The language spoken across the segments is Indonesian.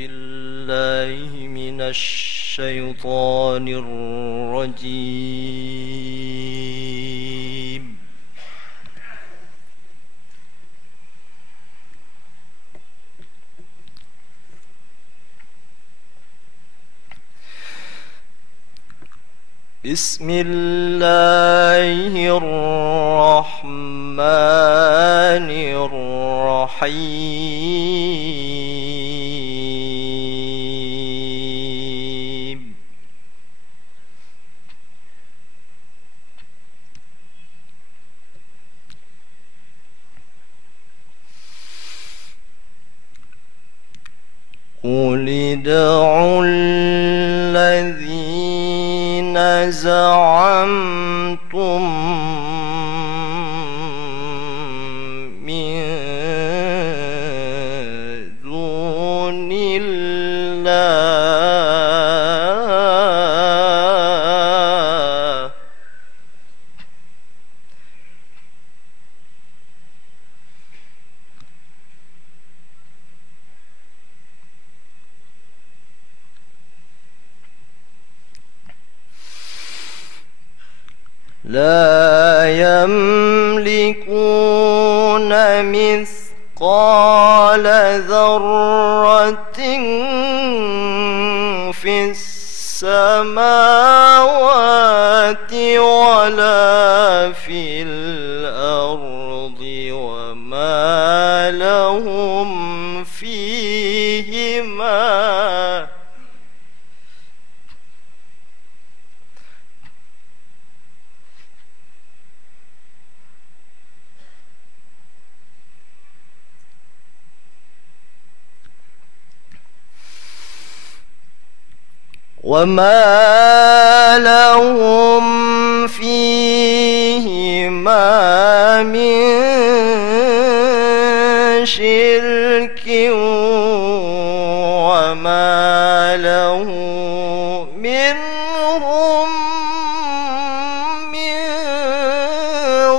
بالله من الشيطان الرجيم. بسم الله الرحمن الرحيم. قل ادعوا الذين زعمتم من دون الله لا يملكون مثقال ذرة في السماوات ولا في الأرض وما لهم فيهما من شرك وما له منهم من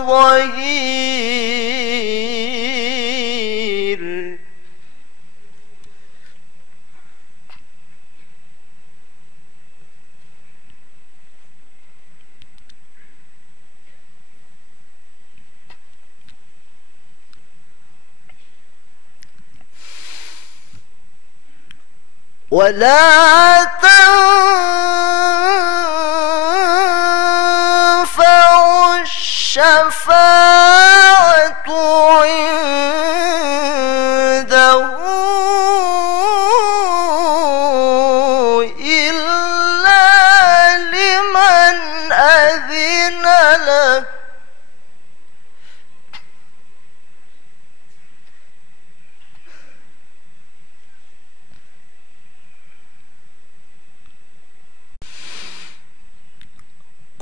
ظهير. ولا تنفع الشفاعة عنده إلا لمن أذن له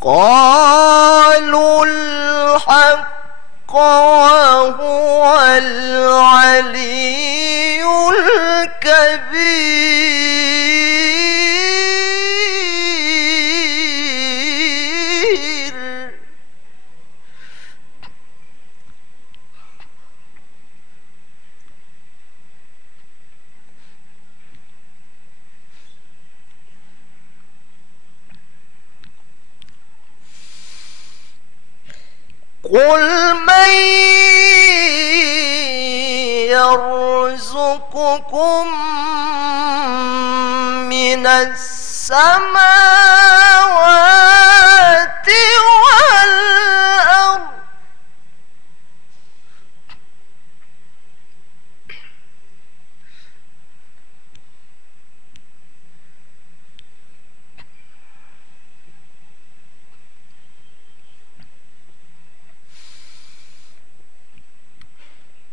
قالوا الحق وهو العلي الكبير. قل من يرزقكم من السماوات والأرض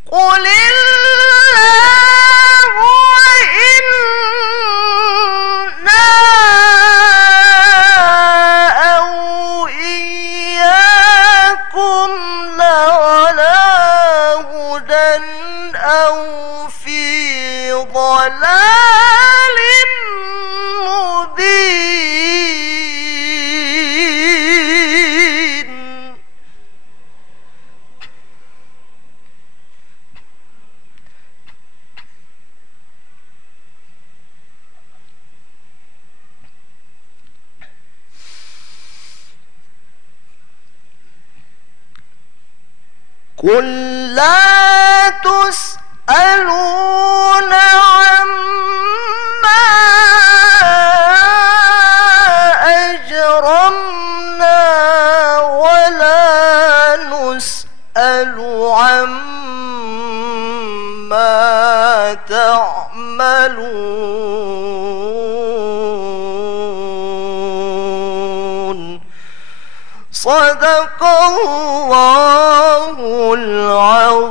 قل الله وإنا أو إياكم لعلى هدى أو في ضلال مبين. قل لا تسألون عما أجرمنا ولا نسأل عما تعملون صدق الله العظيم.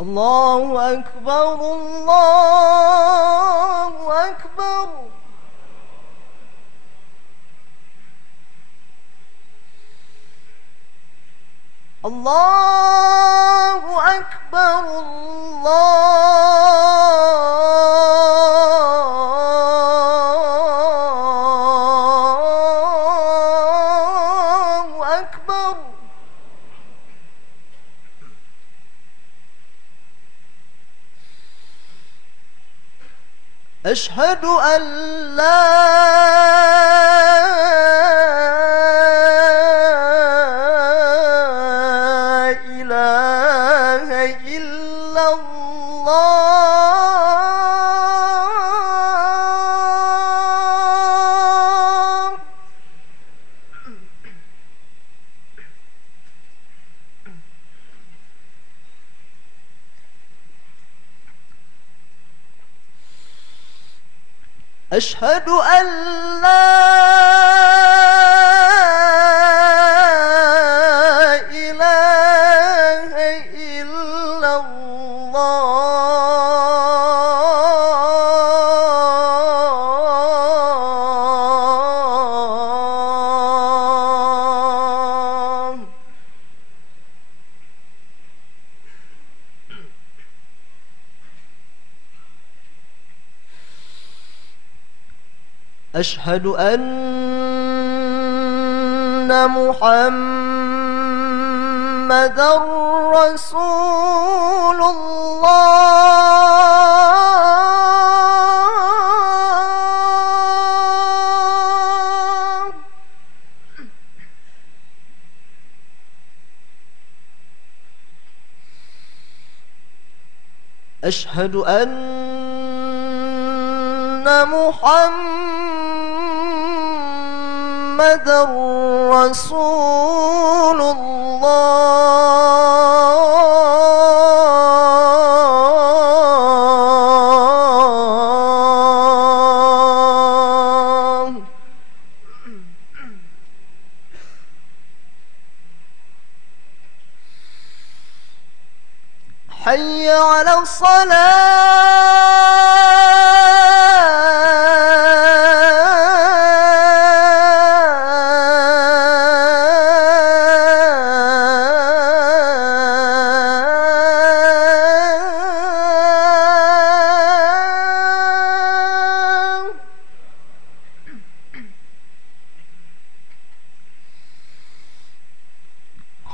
الله أكبر الله أكبر. الله أكبر الله أكبر. أشهد أن لا إله إلا الله. أشهد أن لا إله إلا الله. أشهد أن محمدًا رسول الله. أشهد أن محمدًا رسول الله. حي على الصلاة.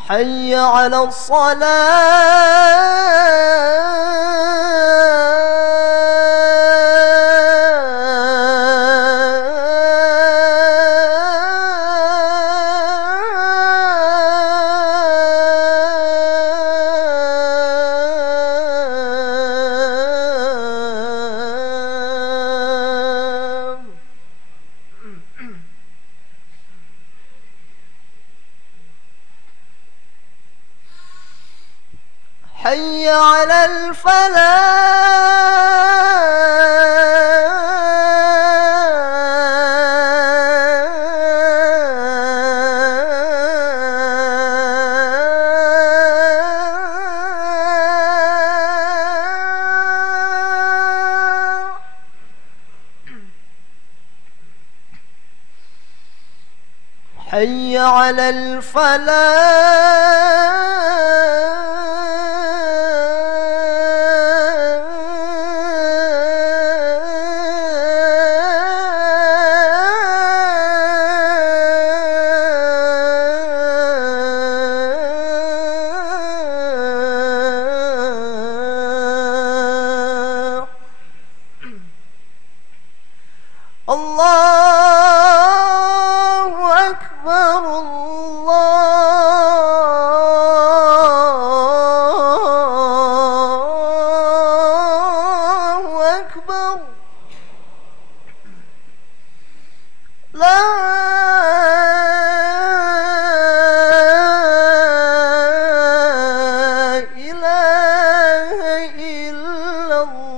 حي على الصلاة. حي على الفلاح. حي على الفلاح. الله أكبر، الله أكبر. لا إله إلا الله.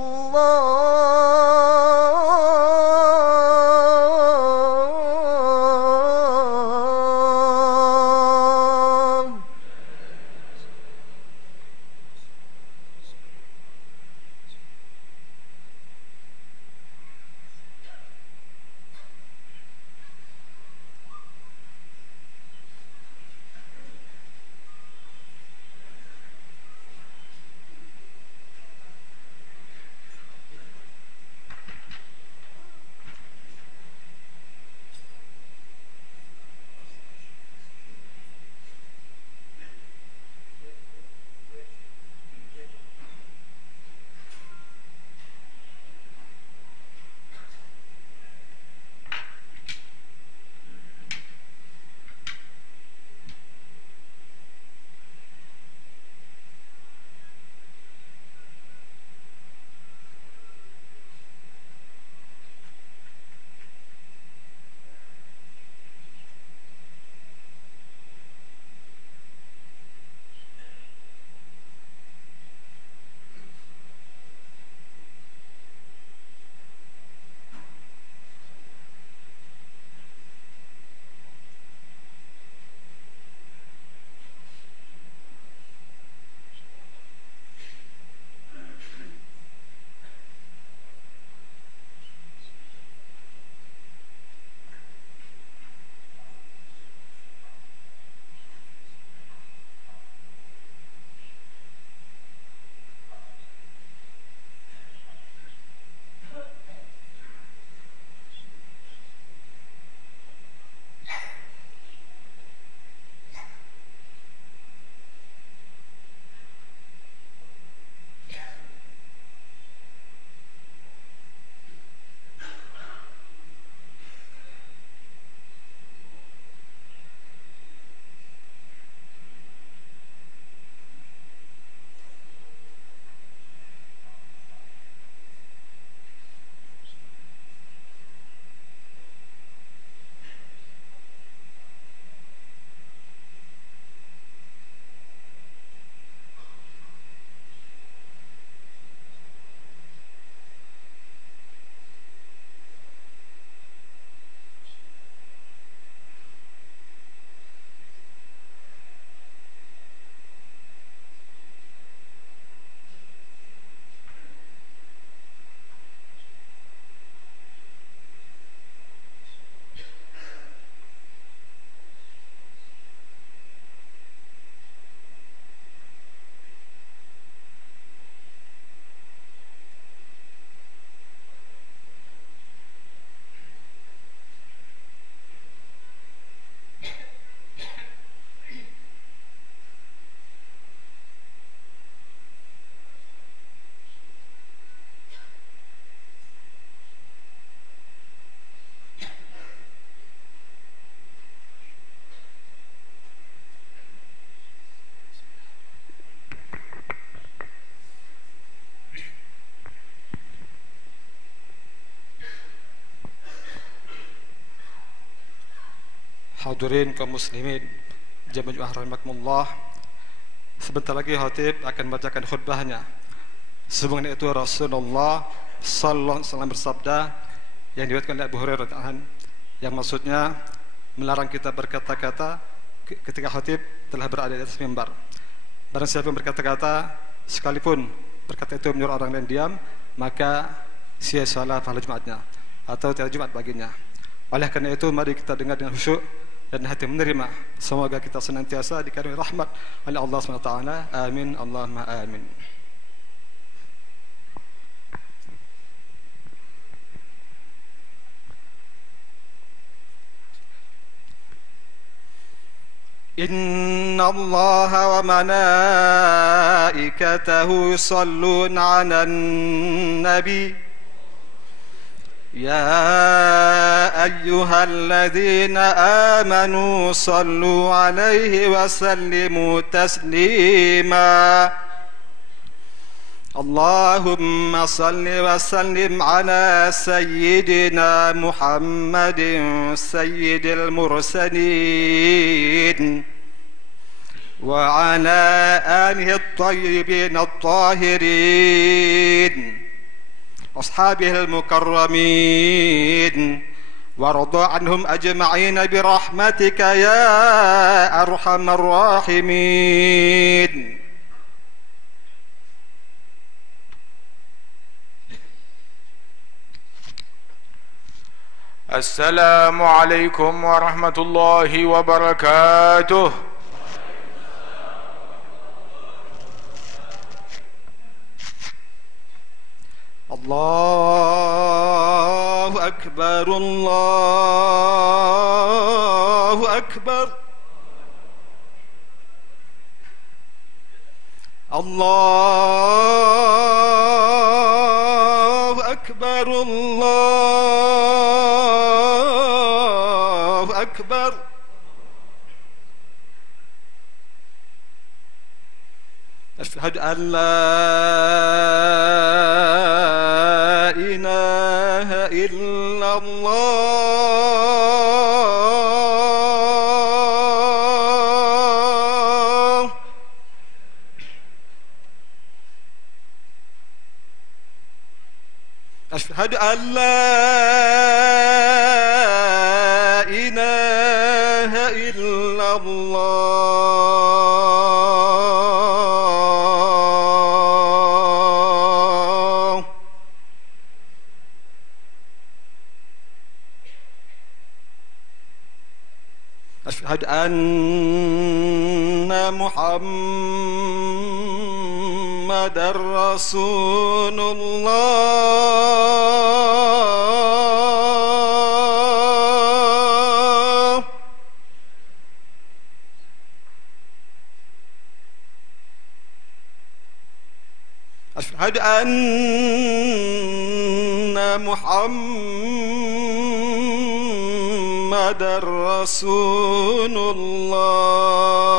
Hadirin kaum muslimin jamaah rahimakumullah. Sebentar lagi khatib akan membacakan khutbahnya. Sebelum itu Rasulullah sallallahu alaihi wasallam bersabda yang diriwayatkan oleh Abu Hurairah yang maksudnya melarang kita berkata-kata ketika khatib telah berada di atas mimbar. Barang siapa yang berkata-kata sekalipun berkata itu menyuruh orang lain diam, maka sia-sialah pahala Jumatnya atau tiada Jumat baginya. Oleh karena itu mari kita dengar dengan khusyuk dan hati menerima. Semoga kita senantiasa dikaruniai rahmat oleh Allah SWT. Amin Allahumma amin. Inna Allah wa malaikatahu yusalluna 'alan nabi يا أيها الذين آمنوا صلوا عليه وسلموا تسليما اللهم صل وسلم على سيدنا محمد سيد المرسلين وعلى آله الطيبين الطاهرين أصحابه المكرمين وارض عنهم أجمعين برحمتك يا أرحم الراحمين. السلام عليكم ورحمة الله وبركاته. الله أكبر الله أكبر الله أكبر الله أكبر أشهد أن لا إله إلا الله أشهد أن لا إله إلا الله أشهد أن محمدًا رسول الله أشهد أن محمدًا رسول الله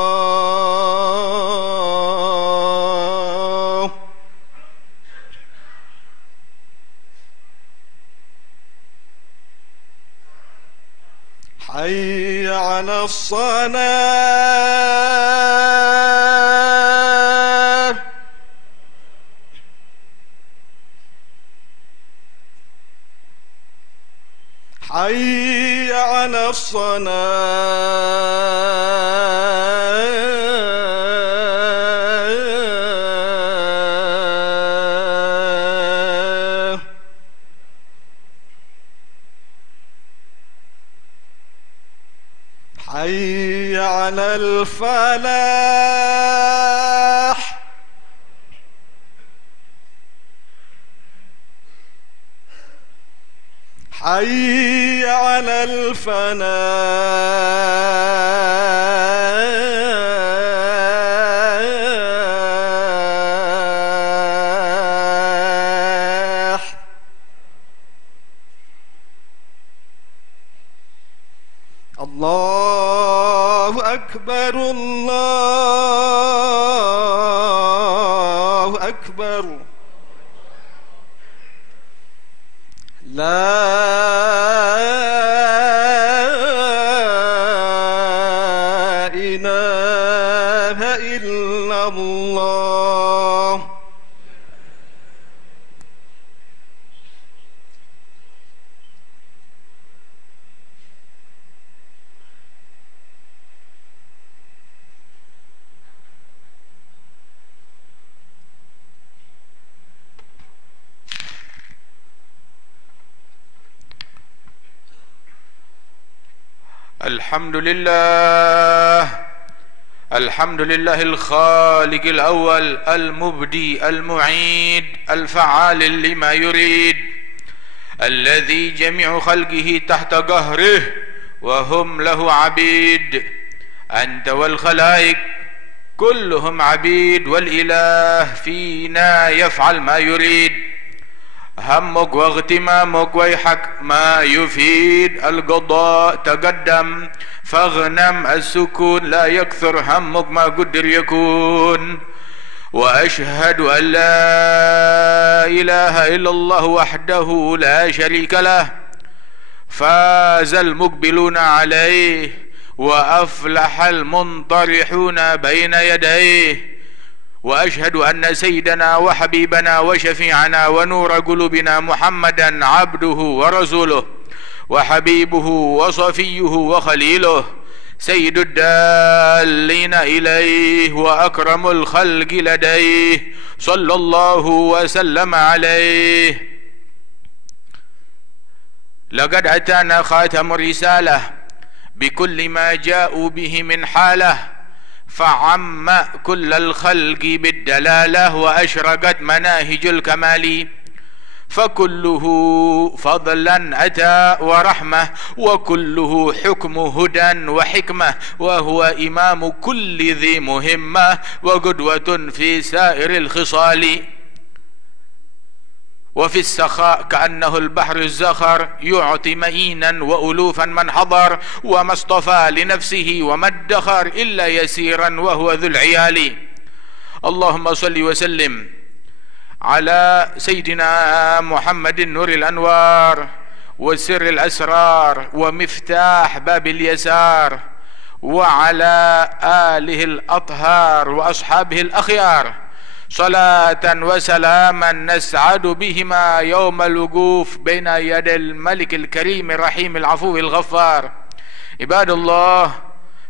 حي على الصلاة حي على الصلاة حي على الفلاح حي على الفلاح الله أكبر الله أكبر لا الحمد لله الحمد لله الخالق الأول المبدي المعيد الفعال لما يريد الذي جميع خلقه تحت قهره وهم له عبيد. أنت والخلائق كلهم عبيد، والإله فينا يفعل ما يريد. همك واغتمامك ويحك ما يفيد القضاء تقدم، فاغنم السكون لا يكثر همك ما قدر يكون. وأشهد أن لا إله إلا الله وحده لا شريك له، فاز المقبلون عليه وأفلح المنطرحون بين يديه. وأشهد أن سيدنا وحبيبنا وشفيعنا ونور قلوبنا محمدا عبده ورسوله وحبيبه وصفيه وخليله، سيد الدالين إليه وأكرم الخلق لديه، صلى الله وسلم عليه. لقد أتانا خاتم الرسالة بكل ما جاءوا به من حاله، فعم كل الخلق بالدلالة وأشرقت مناهج الكمال، فكله فضلا أتى ورحمة، وكله حكم هدى وحكمة، وهو إمام كل ذي مهمة وقدوة في سائر الخصال. وفي السخاء كأنه البحر الزخر يعطي مئينا وألوفا من حضر، وما اصطفى لنفسه وما ادخر إلا يسيرا وهو ذو العيال. اللهم صل وسلم على سيدنا محمد نور الأنوار وسر الأسرار ومفتاح باب اليسار، وعلى آله الأطهار وأصحابه الأخيار، صلاة وسلاما نسعد بهما يوم الوقوف بين يدي الملك الكريم الرحيم العفو الغفار. عباد الله،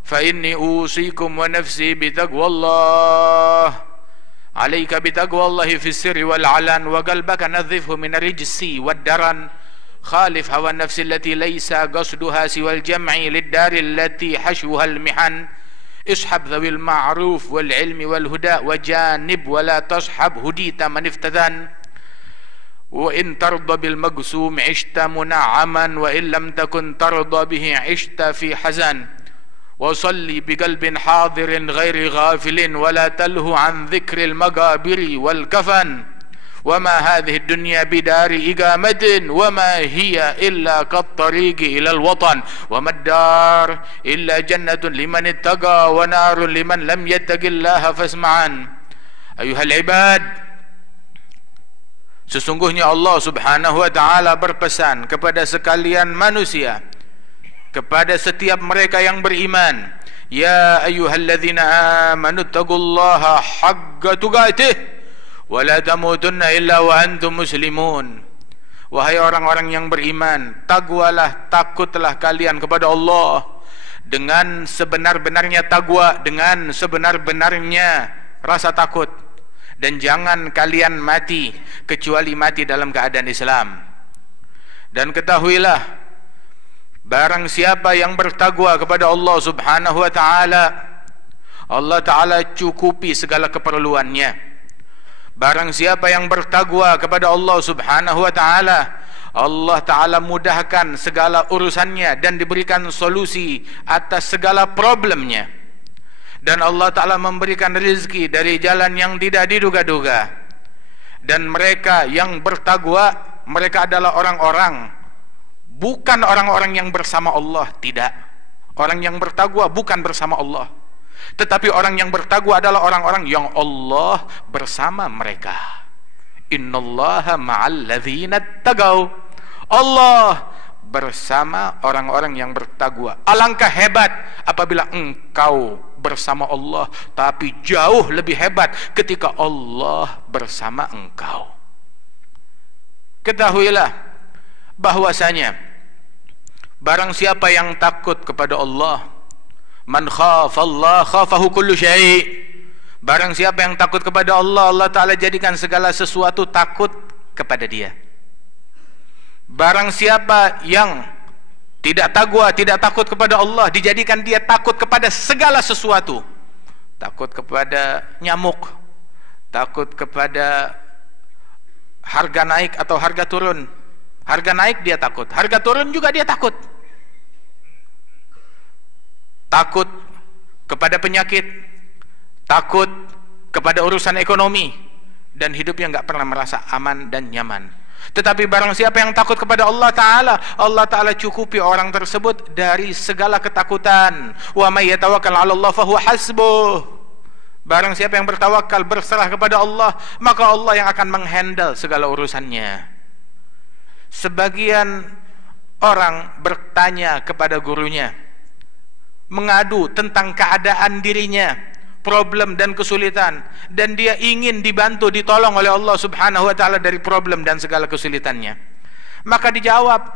فإني أوصيكم ونفسي بتقوى الله. عليك بتقوى الله في السر والعلن، وقلبك نظفه من الرجس والدرن. خالف هوى النفس التي ليس قصدها سوى الجمع للدار التي حشوها المحن. اصحب ذوي المعروف والعلم والهدى وجانب ولا تصحب هديت من افتتن. وإن ترضى بالمقسوم عشت منعما، وإن لم تكن ترضى به عشت في حزن. وصلي بقلب حاضر غير غافل، ولا تله عن ذكر المقابر والكفن. وما هذه الدنيا بدار إقامة، وما هي إلا كالطريق إلى الوطن. وما الدار إلا جنة لمن اتقى، ونار لمن لم يتق الله فاسمعا. أيها العباد، sesungguhnya Allah subhanahu wa ta'ala berpesan kepada sekalian manusia, kepada setiap mereka yang beriman, ya ayyuhalladzina amanu taqullaha haqqa tuqatih wa la tamutunna illa wa antum muslimun. Wahai orang-orang yang beriman, takwalah, takutlah kalian kepada Allah dengan sebenar-benarnya takwa, dengan sebenar-benarnya rasa takut, dan jangan kalian mati kecuali mati dalam keadaan Islam. Dan ketahuilah, barang siapa yang bertakwa kepada Allah subhanahu wa ta'ala, Allah ta'ala cukupi segala keperluannya. Barang siapa yang bertakwa kepada Allah subhanahu wa ta'ala, Allah ta'ala mudahkan segala urusannya dan diberikan solusi atas segala problemnya. Dan Allah ta'ala memberikan rezeki dari jalan yang tidak diduga-duga. Dan mereka yang bertakwa, mereka adalah orang-orang, bukan orang-orang yang bersama Allah, tidak. Orang yang bertakwa bukan bersama Allah, tetapi orang yang bertakwa adalah orang-orang yang Allah bersama mereka. Innallaha ma'al ladzina taqaw. Allah bersama orang-orang yang bertakwa. Alangkah hebat apabila engkau bersama Allah, tapi jauh lebih hebat ketika Allah bersama engkau. Ketahuilah bahwasanya barang siapa yang takut kepada Allah, man khafallah khafahu kullu syai'. Barang siapa yang takut kepada Allah, Allah Ta'ala jadikan segala sesuatu takut kepada dia. Barang siapa yang tidak taqwa, tidak takut kepada Allah, dijadikan dia takut kepada segala sesuatu. Takut kepada nyamuk, takut kepada harga naik atau harga turun. Harga naik dia takut, harga turun juga dia takut. Takut kepada penyakit, takut kepada urusan ekonomi, dan hidupnya nggak pernah merasa aman dan nyaman. Tetapi barang siapa yang takut kepada Allah Ta'ala cukupi orang tersebut dari segala ketakutan. Wa may yatawakkal 'ala Allah fahuwa hasbuh. Barang siapa yang bertawakal, berserah kepada Allah, maka Allah yang akan menghandle segala urusannya. Sebagian orang bertanya kepada gurunya, mengadu tentang keadaan dirinya, problem dan kesulitan, dan dia ingin dibantu, ditolong oleh Allah Subhanahu wa ta'ala dari problem dan segala kesulitannya. Maka dijawab,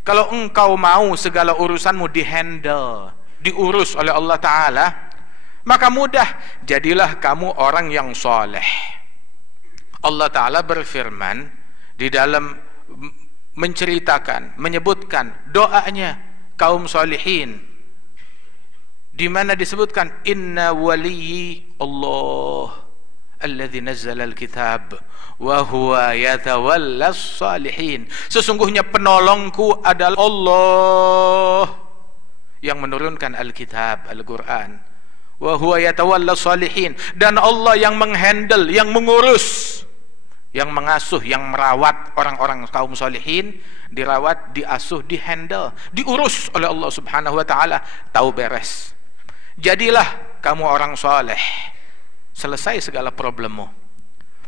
kalau engkau mau segala urusanmu dihandle, diurus oleh Allah Ta'ala, maka mudah, jadilah kamu orang yang soleh. Allah Ta'ala berfirman di dalam menceritakan, menyebutkan doanya kaum solihin, di mana disebutkan inna waliyyi Allah alladzi nazzala al-kitab wa huwa yatawallas salihin. Sesungguhnya penolongku adalah Allah yang menurunkan Alkitab, Al-Quran. Wa huwa yatawallas salihin, dan Allah yang menghandle, yang mengurus, yang mengasuh, yang merawat orang-orang kaum salihin. Dirawat, diasuh, dihandle, diurus oleh Allah Subhanahu wa ta'ala, tahu beres. Jadilah kamu orang soleh, selesai segala problemmu.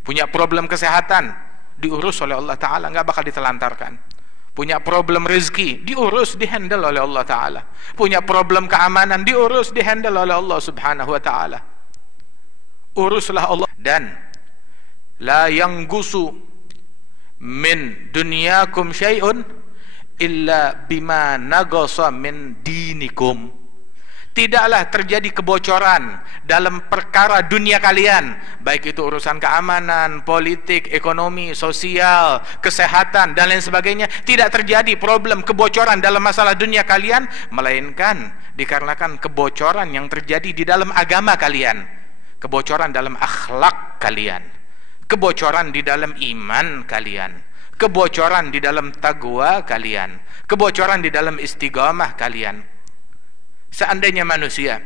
Punya problem kesehatan, diurus oleh Allah Ta'ala, nggak bakal ditelantarkan. Punya problem rezeki, diurus, dihandle oleh Allah Ta'ala. Punya problem keamanan, diurus, dihandle oleh Allah Subhanahu wa ta'ala. Uruslah Allah. Dan la yanggusu min dunyakum syai'un illa bima nagasa min dinikum. Tidaklah terjadi kebocoran dalam perkara dunia kalian, baik itu urusan keamanan, politik, ekonomi, sosial, kesehatan, dan lain sebagainya. Tidak terjadi problem kebocoran dalam masalah dunia kalian, melainkan dikarenakan kebocoran yang terjadi di dalam agama kalian, kebocoran dalam akhlak kalian, kebocoran di dalam iman kalian, kebocoran di dalam taqwa kalian, kebocoran di dalam istiqamah kalian. Seandainya manusia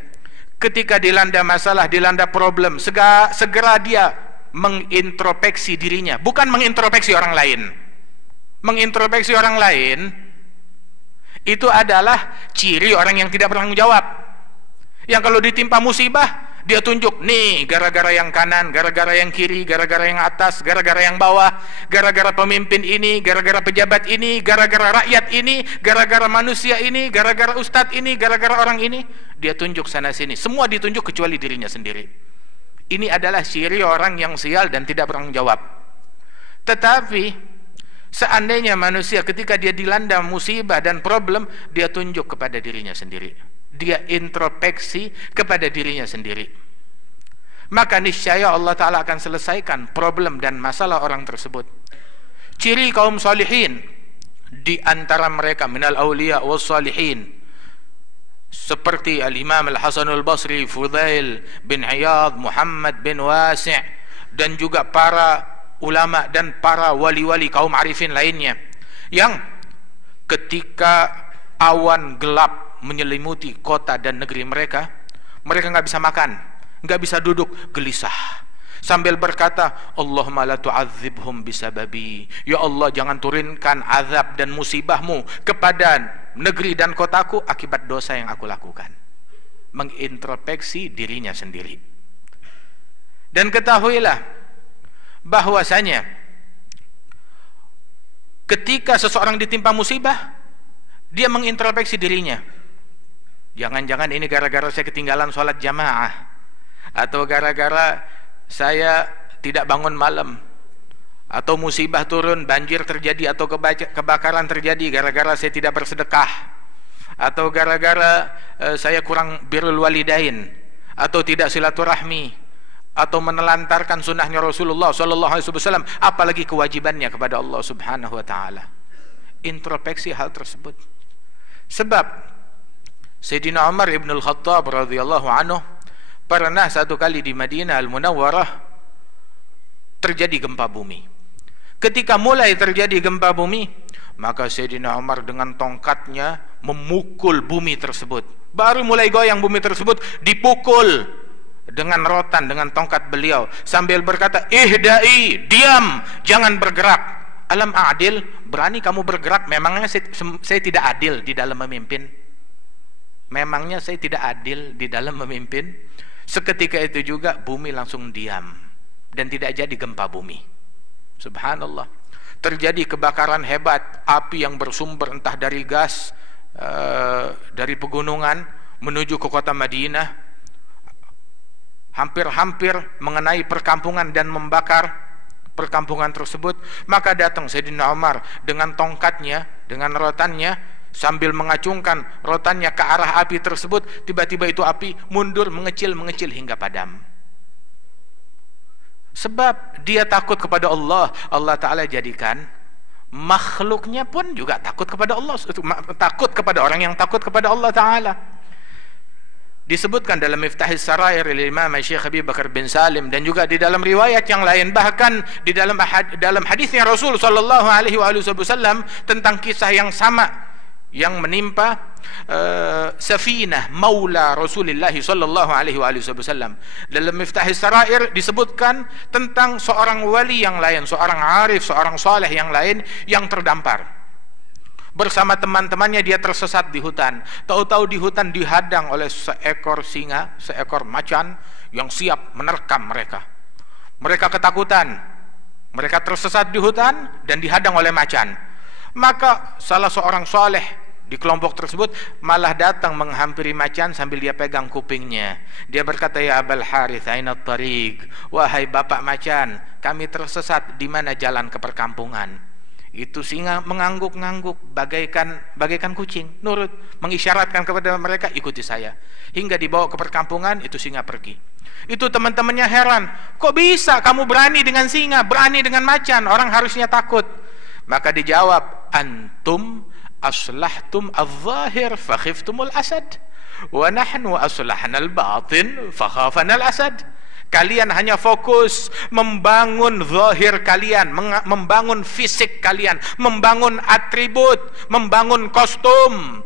ketika dilanda masalah, dilanda problem, segera dia mengintrospeksi dirinya, bukan mengintrospeksi orang lain. Mengintrospeksi orang lain itu adalah ciri orang yang tidak bertanggung jawab, yang kalau ditimpa musibah dia tunjuk, nih gara-gara yang kanan, gara-gara yang kiri, gara-gara yang atas, gara-gara yang bawah, gara-gara pemimpin ini, gara-gara pejabat ini, gara-gara rakyat ini, gara-gara manusia ini, gara-gara ustadz ini, gara-gara orang ini. Dia tunjuk sana sini, semua ditunjuk kecuali dirinya sendiri. Ini adalah ciri orang yang sial dan tidak bertanggung jawab. Tetapi seandainya manusia ketika dia dilanda musibah dan problem, dia tunjuk kepada dirinya sendiri, dia introspeksi kepada dirinya sendiri, maka niscaya Allah Ta'ala akan selesaikan problem dan masalah orang tersebut. Ciri kaum salihin di antara mereka minal awliya was salihin, seperti Al-Imam Al-Hasan Al-Basri, Fudail bin Iyad, Muhammad bin Wasi', dan juga para ulama dan para wali-wali kaum arifin lainnya, yang ketika awan gelap menyelimuti kota dan negeri mereka, mereka nggak bisa makan, nggak bisa duduk, gelisah, sambil berkata, Allahumma la tu'adzibhum bisababi, ya Allah jangan turunkan azab dan musibahmu kepada negeri dan kotaku akibat dosa yang aku lakukan. Mengintrospeksi dirinya sendiri. Dan ketahuilah bahwasanya ketika seseorang ditimpa musibah, dia mengintrospeksi dirinya. Jangan-jangan ini gara-gara saya ketinggalan sholat jamaah, atau gara-gara saya tidak bangun malam, atau musibah turun, banjir terjadi, atau kebakaran terjadi gara-gara saya tidak bersedekah, atau gara-gara saya kurang birrul walidain, atau tidak silaturahmi, atau menelantarkan sunnahnya Rasulullah SAW, apalagi kewajibannya kepada Allah Subhanahu wa ta'ala. Introspeksi hal tersebut. Sebab Sayyidina Umar ibn al-Khattab radhiyallahu anhu pernah satu kali di Madinah Al-Munawwarah terjadi gempa bumi. Ketika mulai terjadi gempa bumi, maka Sayyidina Umar dengan tongkatnya memukul bumi tersebut. Baru mulai goyang bumi tersebut, dipukul dengan rotan, dengan tongkat beliau, sambil berkata, ihda'i, diam, jangan bergerak. Alam adil, berani kamu bergerak? Memangnya saya tidak adil di dalam memimpin? Memangnya saya tidak adil di dalam memimpin? Seketika itu juga bumi langsung diam dan tidak jadi gempa bumi. Subhanallah. Terjadi kebakaran hebat, api yang bersumber entah dari gas, dari pegunungan menuju ke kota Madinah, hampir-hampir mengenai perkampungan dan membakar perkampungan tersebut. Maka datang Sayyidina Umar dengan tongkatnya, dengan rotannya, sambil mengacungkan rotannya ke arah api tersebut. Tiba-tiba itu api mundur, mengecil hingga padam. Sebab dia takut kepada Allah. Allah Ta'ala jadikan makhluknya pun juga takut kepada Allah, takut kepada orang yang takut kepada Allah Ta'ala. Disebutkan dalam Miftahis Sarair oleh Imam Syekh Habib Bakar bin Salim, dan juga di dalam riwayat yang lain, bahkan di dalam hadisnya Rasul sallallahu alaihi wasallam tentang kisah yang sama yang menimpa Safinah maula Rasulullah sallallahu alaihi wasallam. Dalam Miftahis Sarair disebutkan tentang seorang wali yang lain, seorang arif, seorang saleh yang lain yang terdampar. Bersama teman-temannya dia tersesat di hutan. Tahu-tahu di hutan dihadang oleh seekor singa, seekor macan yang siap menerkam mereka. Mereka ketakutan. Mereka tersesat di hutan dan dihadang oleh macan. Maka salah seorang saleh di kelompok tersebut malah datang menghampiri macan sambil dia pegang kupingnya. Dia berkata, ya Abul Harith, aina tariq? Wahai bapak macan, kami tersesat, di mana jalan ke perkampungan? Itu singa mengangguk-ngangguk bagaikan kucing, nurut, mengisyaratkan kepada mereka, ikuti saya. Hingga dibawa ke perkampungan, itu singa pergi. Itu teman-temannya heran, kok bisa kamu berani dengan singa, berani dengan macan, orang harusnya takut. Maka dijawab, antum aslahtum al-zahir fakhiftumul asad, wa nahnu aslahna al-batin fakhafana al-asad. Kalian hanya fokus membangun zahir kalian, membangun fisik kalian, membangun atribut, membangun kostum,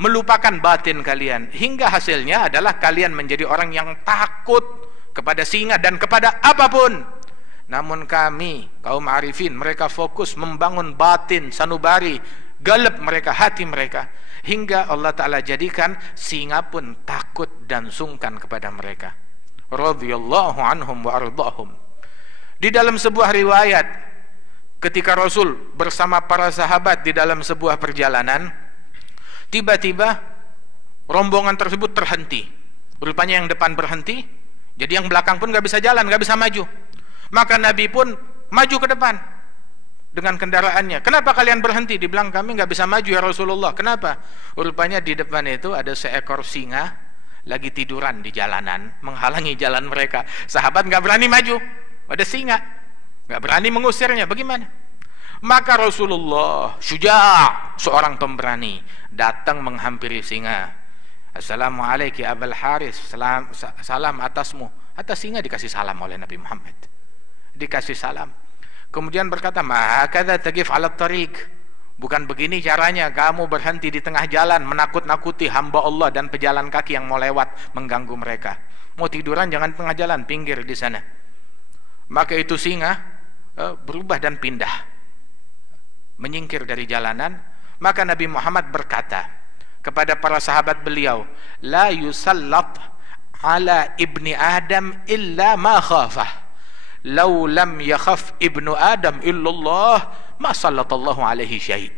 melupakan batin kalian. Hingga hasilnya adalah kalian menjadi orang yang takut kepada singa dan kepada apapun. Namun kami, kaum arifin, mereka fokus membangun batin, sanubari, galap mereka, hati mereka. Hingga Allah Ta'ala jadikan singa pun takut dan sungkan kepada mereka. Radhiyallahu anhum wa ardahum. Di dalam sebuah riwayat, ketika Rasul bersama para sahabat di dalam sebuah perjalanan, tiba-tiba rombongan tersebut terhenti. Rupanya yang depan berhenti, jadi yang belakang pun gak bisa jalan, gak bisa maju. Maka Nabi pun maju ke depan dengan kendaraannya. Kenapa kalian berhenti? Dibilang, kami gak bisa maju ya Rasulullah. Kenapa? Rupanya di depan itu ada seekor singa lagi tiduran di jalanan, menghalangi jalan mereka. Sahabat gak berani maju, ada singa, gak berani mengusirnya. Bagaimana? Maka Rasulullah syuja', seorang pemberani, datang menghampiri singa. Assalamualaikum Abul Harith, salam atasmu. Atas singa dikasih salam oleh Nabi Muhammad, dikasih salam. Kemudian berkata, ma hakadha tagif ala tariq, bukan begini caranya kamu berhenti di tengah jalan menakut-nakuti hamba Allah dan pejalan kaki yang mau lewat, mengganggu mereka. Mau tiduran jangan di tengah jalan, pinggir di sana. Maka itu singa berubah dan pindah, menyingkir dari jalanan. Maka Nabi Muhammad berkata kepada para sahabat beliau, la yusallat ala ibni Adam illa ma khafah, lau lam yakhaf ibnu Adam illallah ma sallatallahu alaihi syai'.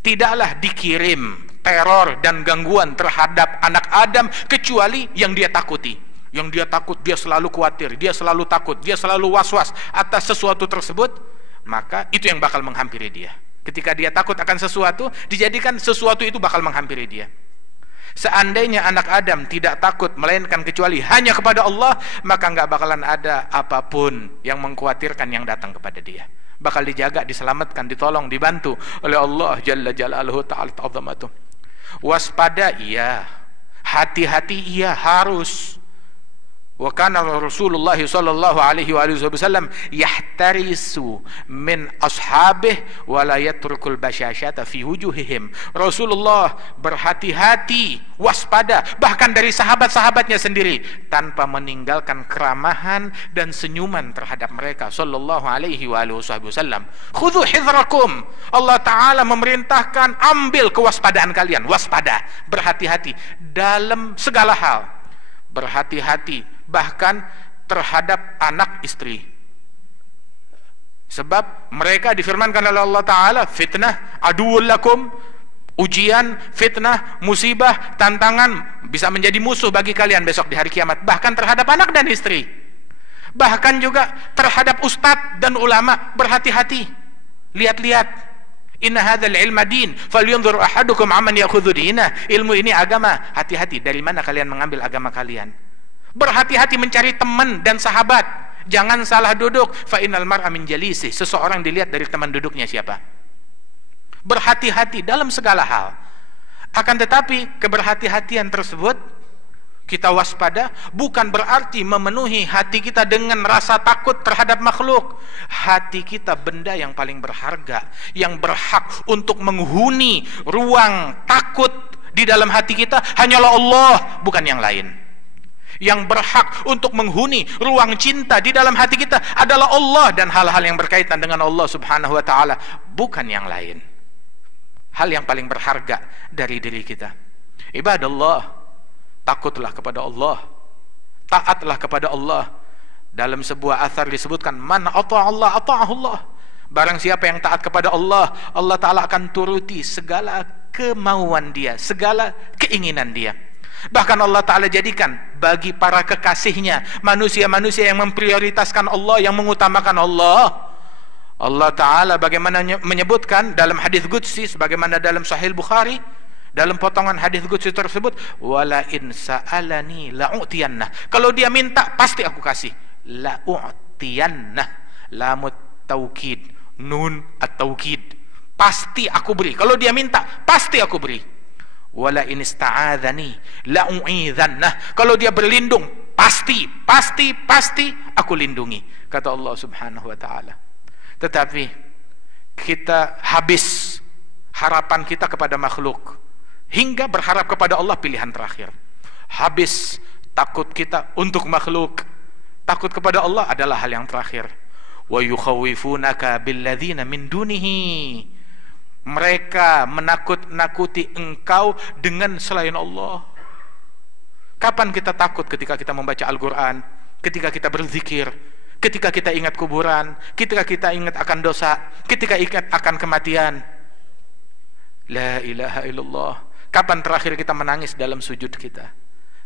Tidaklah dikirim teror dan gangguan terhadap anak Adam kecuali yang dia takuti. Yang dia takut, dia selalu khawatir, dia selalu takut, dia selalu was-was atas sesuatu tersebut, maka itu yang bakal menghampiri dia. Ketika dia takut akan sesuatu, dijadikan sesuatu itu bakal menghampiri dia. Seandainya anak Adam tidak takut melainkan kecuali hanya kepada Allah, maka enggak bakalan ada apapun yang mengkhawatirkan yang datang kepada dia. bakal dijaga, diselamatkan, ditolong, dibantu oleh Allah Jalla Jalaluhu Ta'ala Ta'zamatuh. Waspada iya, hati-hati iya, harus. Wa kana Rasulullah sallallahu alaihi wasallam yahtarisu min ashabih wa la yatrukul basyashata fi wujuhihim. Rasulullah berhati-hati, waspada bahkan dari sahabat-sahabatnya sendiri tanpa meninggalkan keramahan dan senyuman terhadap mereka sallallahu alaihi wasallam. Khudhu hidrakum. Allah Taala memerintahkan ambil kewaspadaan kalian, waspada, berhati-hati dalam segala hal. Berhati-hati bahkan terhadap anak istri, sebab mereka difirmankan oleh Allah Ta'ala, fitnah aduwwul lakum, ujian, fitnah, musibah, tantangan bisa menjadi musuh bagi kalian besok di hari kiamat, bahkan terhadap anak dan istri, bahkan juga terhadap ustadz dan ulama. Berhati-hati, lihat-lihat. Inna hadzal ilma din falyunzur ahadukum amman ya'khudhu dinah. Ilmu ini agama, hati-hati dari mana kalian mengambil agama kalian. Berhati-hati mencari teman dan sahabat. Jangan salah duduk. Fa innal mar'a min jalisih. Seseorang dilihat dari teman duduknya siapa. Berhati-hati dalam segala hal. Akan tetapi keberhati-hatian tersebut, kita waspada, bukan berarti memenuhi hati kita dengan rasa takut terhadap makhluk. Hati kita benda yang paling berharga, yang berhak untuk menghuni ruang takut di dalam hati kita hanyalah Allah, bukan yang lain. Yang berhak untuk menghuni ruang cinta di dalam hati kita adalah Allah dan hal-hal yang berkaitan dengan Allah Subhanahu wa Ta'ala, bukan yang lain. Hal yang paling berharga dari diri kita. Ibadallah, takutlah kepada Allah, taatlah kepada Allah. Dalam sebuah athar disebutkan, man ata'allah ata'ahullah. Barang siapa yang taat kepada Allah, Allah Ta'ala akan turuti segala kemauan dia, segala keinginan dia. Bahkan Allah Ta'ala jadikan bagi para kekasihnya, manusia-manusia yang memprioritaskan Allah, yang mengutamakan Allah. Allah Ta'ala bagaimana menyebutkan dalam hadis qudsi, sebagaimana dalam Sahih Bukhari, dalam potongan hadis qudsi tersebut, wala in sa'alani la'u'tiyannah. Kalau dia minta pasti aku kasih. La'u'tiyannah, lamut taukid, nun at-taukid, pasti aku beri. Kalau dia minta pasti aku beri. Wala in ista'adzani la'u'idzannah. Kalau dia berlindung pasti aku lindungi, kata Allah Subhanahu wa Ta'ala. Tetapi kita habis harapan kita kepada makhluk hingga berharap kepada Allah pilihan terakhir. Habis takut kita untuk makhluk, takut kepada Allah adalah hal yang terakhir. Wa yukhawifunaka billadzina min dunihi. Mereka menakut-nakuti engkau dengan selain Allah. Kapan kita takut? Ketika kita membaca Al-Quran, ketika kita berzikir, ketika kita ingat kuburan, ketika kita ingat akan dosa, ketika ingat akan kematian. La ilaha illallah. Kapan terakhir kita menangis dalam sujud kita?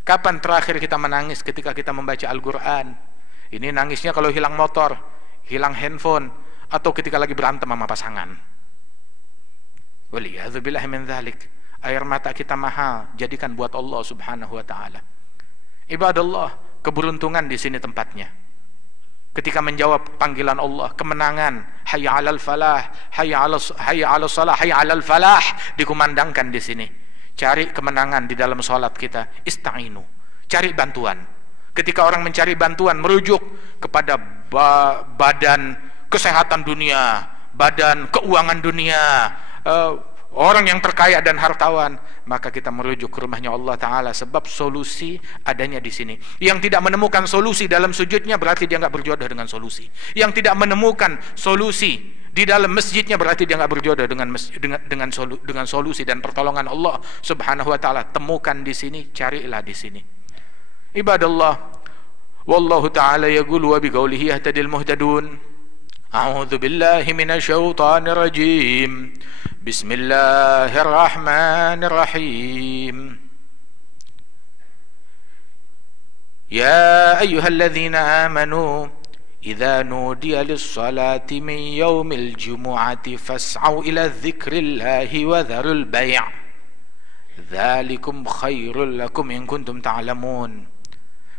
Kapan terakhir kita menangis ketika kita membaca Al-Quran? Ini nangisnya kalau hilang motor, hilang handphone, atau ketika lagi berantem sama pasangan. Waliyadzubillah min dzalik. Air mata kita mahal, jadikan buat Allah Subhanahu wa Ta'ala. Ibadallah, keberuntungan di sini tempatnya. Ketika menjawab panggilan Allah, kemenangan, hayya 'alal falah, hayya 'alas shalah, hayya 'alal falah dikumandangkan di sini. Cari kemenangan di dalam salat kita, ista'inu, cari bantuan. Ketika orang mencari bantuan, merujuk kepada badan kesehatan dunia, badan keuangan dunia, orang yang terkaya dan hartawan, maka kita merujuk ke rumahnya Allah Ta'ala, sebab solusi adanya di sini. Yang tidak menemukan solusi dalam sujudnya berarti dia nggak berjodoh dengan solusi. Yang tidak menemukan solusi di dalam masjidnya berarti dia nggak berjodoh dengan solusi dan pertolongan Allah Subhanahu wa Ta'ala. Temukan di sini, carilah di sini. Ibadallah, wallahu ta'ala yaqulu wa biqaulihi yahtadil muhtadun. A'udzu billahi minasyaitonir rajim. Bismillahirrahmanirrahim. Ya ayyuhalladzina amanu idza nudiya lis-salati min yaumil jumu'ati fas'au ila dzikrillahi wa dzarul bai'. Dzalikum khairul lakum in kuntum ta'lamun.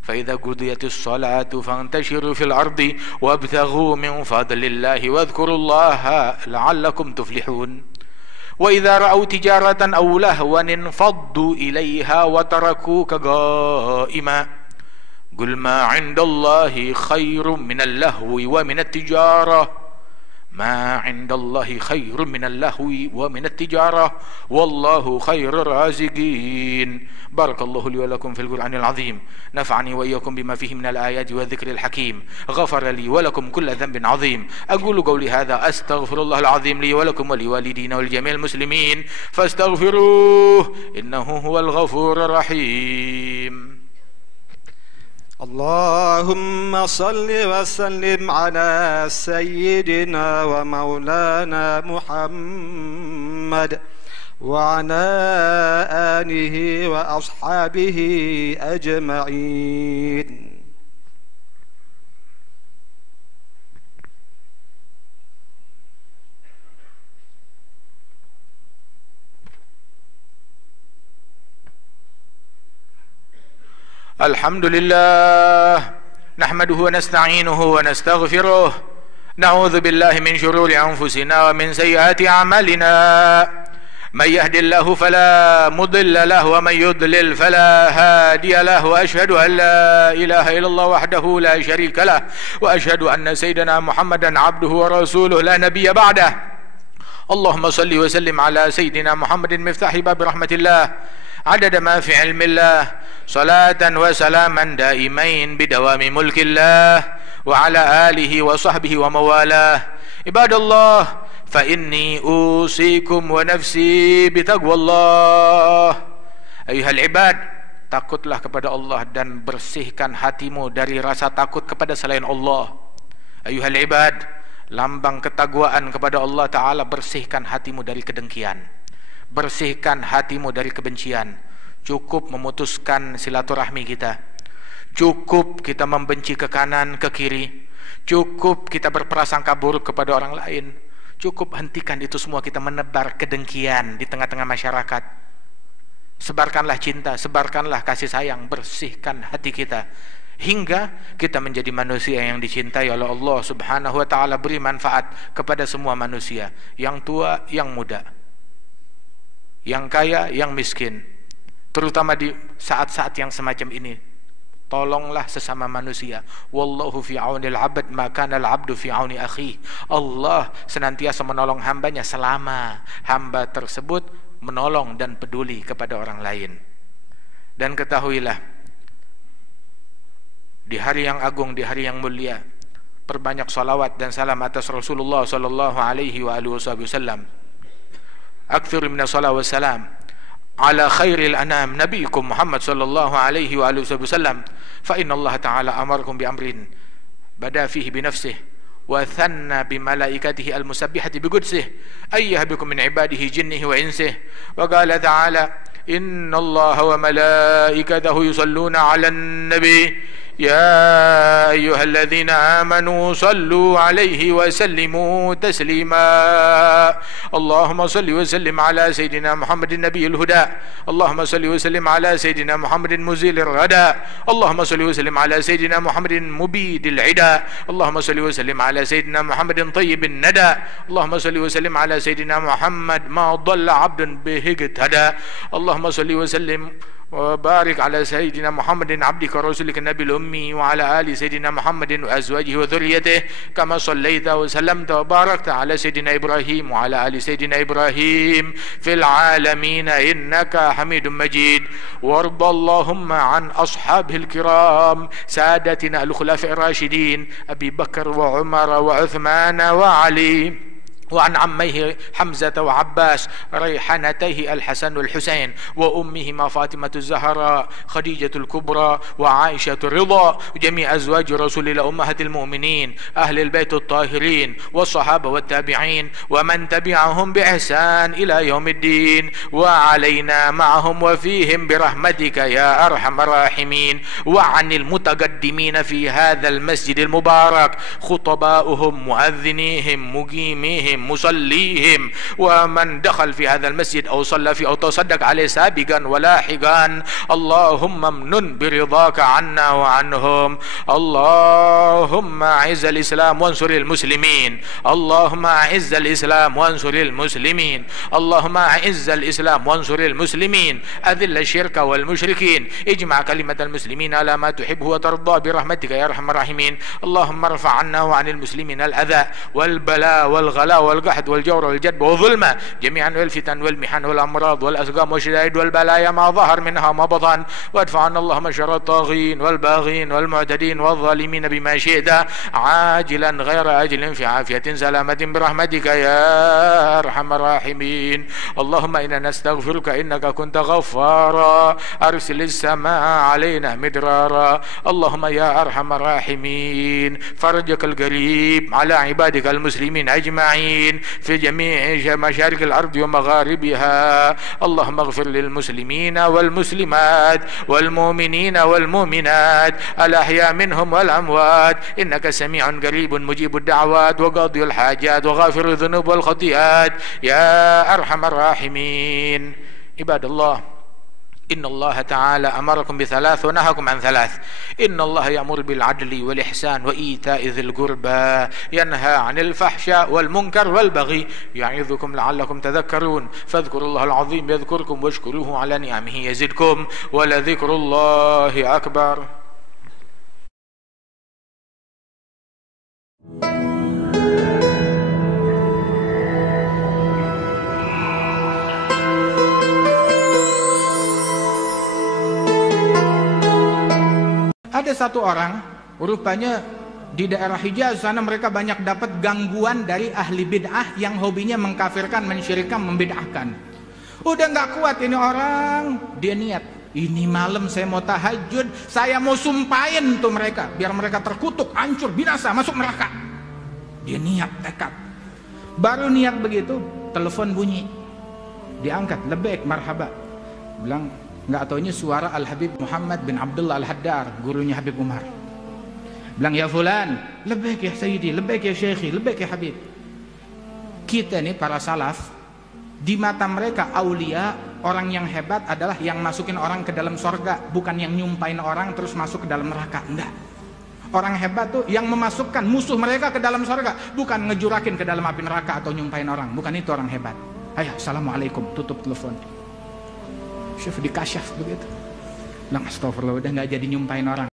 فإذا قضيت الصلاة فانتشروا في الأرض وابتغوا من فضل الله واذكروا الله لعلكم تفلحون وإذا رأوا تجارة أو لهوا انفضوا إليها وتركوك قائما قل ما عند الله خير من اللهو ومن التجارة ما عند الله خير من اللهو ومن التجارة والله خير الرازقين. بارك الله لي ولكم في القرآن العظيم، نفعني وإياكم بما فيه من الآيات والذكر الحكيم، غفر لي ولكم كل ذنب عظيم. أقول قولي هذا أستغفر الله العظيم لي ولكم ولوالدينا ولجميع المسلمين فاستغفروه إنه هو الغفور الرحيم. اللهم صل وسلم على سيدنا ومولانا محمد وعلى آله وأصحابه أجمعين. الحمد لله نحمده ونستعينه ونستغفره، نعوذ بالله من شرور أنفسنا ومن سيئات أعمالنا، من يهد الله فلا مضل له ومن يضلل فلا هادي له، وأشهد أن لا إله إلا الله وحده لا شريك له، وأشهد أن سيدنا محمدا عبده ورسوله لا نبي بعده. اللهم صل وسلم على سيدنا محمد مفتاح باب رحمة الله عدد ما في علم الله، صلاة وسلاما دائمين بدوام ملك الله وعلى آله وصحبه وموالاه. عباد الله فإني أوصيكم ونفسي بتقوى الله. أيها العباد, takutlah kepada Allah dan bersihkan hatimu dari rasa takut kepada selain Allah. Ayuhal ibad, lambang ketakwaan kepada Allah Ta'ala, bersihkan hatimu dari kedengkian, bersihkan hatimu dari kebencian. Cukup memutuskan silaturahmi kita, cukup kita membenci ke kanan ke kiri, cukup kita berprasangka buruk kepada orang lain, cukup hentikan itu semua. Kita menebar kedengkian di tengah-tengah masyarakat. Sebarkanlah cinta, sebarkanlah kasih sayang, bersihkan hati kita hingga kita menjadi manusia yang dicintai oleh Allah Subhanahu wa Ta'ala, beri manfaat kepada semua manusia, yang tua, yang muda, yang kaya, yang miskin. Terutama di saat-saat yang semacam ini, tolonglah sesama manusia. Wallahu fi aunil abd ma kana al abdu fi auni akhi. Allah senantiasa menolong hambanya selama hamba tersebut menolong dan peduli kepada orang lain. Dan ketahuilah, di hari yang agung, di hari yang mulia, perbanyak salawat dan salam atas Rasulullah sallallahu alaihi wa alihi wasallam. Akthir min as-salat wa salam على خير الأنام نبيكم محمد صلى الله عليه وآله وسلم، فإن الله تعالى أمركم بأمر بدأ فيه بنفسه وثنى بملائكته المسبحة بقدسه أيها بكم من عباده جنه وإنسه، وقال تعالى إن الله وملائكته يصلون على النبي يا أيها الذين آمنوا صلوا عليه وسلموا تسليما. اللهم صل وسلم على سيدنا محمد النبي الهدى، اللهم صل وسلم على سيدنا محمد مزيل الردى، اللهم صل وسلم على سيدنا محمد مبيد العدا، اللهم صل وسلم على سيدنا محمد طيب الندى، اللهم صل وسلم على سيدنا محمد ما ضل عبد به اهتدى، اللهم صل وسلم وبارك على سيدنا محمد عبدك ورسولك النبي الأمي وعلى آل سيدنا محمد وأزواجه وذريته كما صليت وسلمت وباركت على سيدنا إبراهيم وعلى آل سيدنا إبراهيم في العالمين إنك حميد مجيد. وارض اللهم عن أصحابه الكرام سادتنا الخلفاء الراشدين أبي بكر وعمر وعثمان وعلي، وعن عميه حمزة وعباس ريحانتيه الحسن والحسين، وأمهما فاطمة الزهراء خديجة الكبرى وعائشة الرضا، وجميع أزواج رسول الله أمهات المؤمنين أهل البيت الطاهرين والصحابة والتابعين ومن تبعهم بإحسان إلى يوم الدين، وعلينا معهم وفيهم برحمتك يا أرحم الراحمين. وعن المتقدمين في هذا المسجد المبارك خطباؤهم مؤذنيهم مقيميهم بهم مصليهم ومن دخل في هذا المسجد أو صلى فيه أو تصدق عليه سابقا ولاحقا. اللهم امنن برضاك عنا وعنهم. اللهم أعز الإسلام وانصر المسلمين. اللهم أعز الإسلام وانصر المسلمين. اللهم أعز الإسلام وانصر المسلمين. أذل الشرك والمشركين. اجمع كلمة المسلمين على ما تحبه وترضى برحمتك يا أرحم الراحمين. اللهم ارفع عنا وعن المسلمين الأذى والبلاء والغلاء والقحط والجور والجدب والظلم جميعا والفتن والمحن والأمراض والأسقام والشدائد والبلايا ما ظهر منها وما بطن. وادفع عنا اللهم شر الطاغين والباغين والمعتدين والظالمين بما شئت عاجلا غير آجل في عافية سلامة برحمتك يا أرحم الراحمين. اللهم إنا نستغفرك إنك كنت غفارا أرسل السماء علينا مدرارا. اللهم يا أرحم الراحمين فرجك القريب على عبادك المسلمين أجمعين في جميع مشارق الأرض ومغاربها. اللهم اغفر للمسلمين والمسلمات والمؤمنين والمؤمنات الأحياء منهم والأموات إنك سميع قريب مجيب الدعوات وقاضي الحاجات وغافر الذنوب والخطيئات يا أرحم الراحمين. عباد الله، إن الله تعالى أمركم بثلاث ونهاكم عن ثلاث. إن الله يأمر بالعدل والإحسان وإيتاء ذي القربى ينهى عن الفحشاء والمنكر والبغي يعظكم لعلكم تذكرون. فاذكروا الله العظيم يذكركم واشكروه على نعمه يزدكم ولذكر الله أكبر. Ada satu orang, rupanya di daerah Hijaz sana mereka banyak dapat gangguan dari ahli bid'ah yang hobinya mengkafirkan, mensyirikkan, membid'ahkan. Udah nggak kuat ini orang, dia niat, ini malam saya mau tahajud, saya mau sumpahin tuh mereka, biar mereka terkutuk, hancur, binasa, masuk neraka. Dia niat, tekad. Baru niat begitu, telepon bunyi, diangkat, lebaik, marhaba, bilang, nggak taunya suara Al-Habib Muhammad bin Abdullah Al-Haddar, gurunya Habib Umar. Bilang, ya fulan, lebaik ya Sayyidi, lebaik ya Syekhi, lebaik ya Habib. Kita nih para salaf, di mata mereka aulia, orang yang hebat adalah yang masukin orang ke dalam sorga, bukan yang nyumpain orang terus masuk ke dalam neraka. Enggak. Orang hebat tuh yang memasukkan musuh mereka ke dalam sorga, bukan ngejurakin ke dalam api neraka atau nyumpain orang. Bukan itu orang hebat. Ayo, assalamualaikum, tutup telepon. Syuf dikasyaf begitu. Lang astagfirullah, udah nggak jadi nyumpain orang.